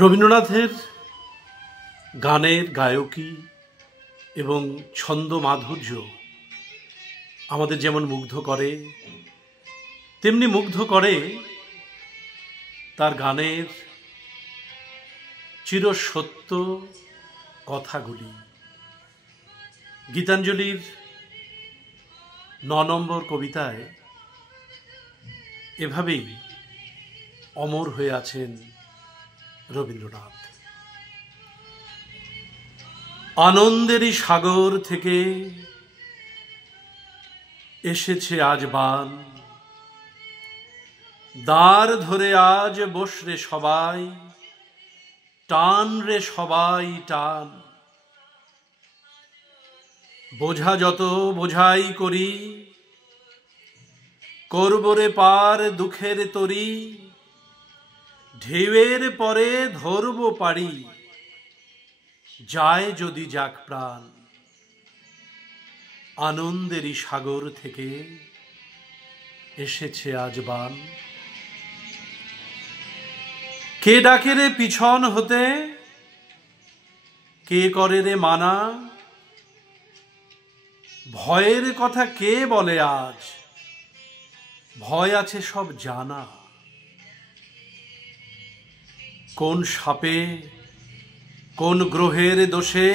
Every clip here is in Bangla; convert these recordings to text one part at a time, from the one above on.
রবীন্দ্রনাথের গানের গায়কী এবং ছন্দ মাধুর্য আমাদের যেমন মুগ্ধ করে, তেমনি মুগ্ধ করে তার গানের চিরসত্য কথাগুলি। গীতাঞ্জলির ৯ নম্বর কবিতায় এভাবেই অমর হয়ে আছেন রবীন্দ্রনাথ। আনন্দেরই সাগর থেকে এসেছে আজ বান, দ্বার ধরে আজ বসরে সবাই, টান রে সবাই টান। বোঝা যত বোঝাই করি, করবরে পার দুঃখের তরি, ঢেউয়ের পরে ধরব পারি, যায় যদি যাক প্রাণ। আনন্দেরই সাগর থেকে এসেছে আজ বান। কে ডাকে রে পিছন হতে, কে করে রে মানা, ভয়ের কথা কে বলে আজ, ভয় আছে সব জানা। কোন সাপে কোন গ্রহের দোষে,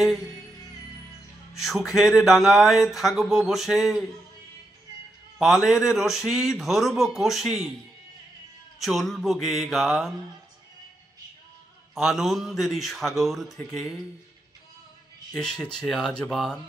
সুখের ডাঙায় থাকব বসে, পালের রশি ধরব কষি, চলব গেয়ে গান। আনন্দেরই সাগর থেকে এসেছে আজ বান।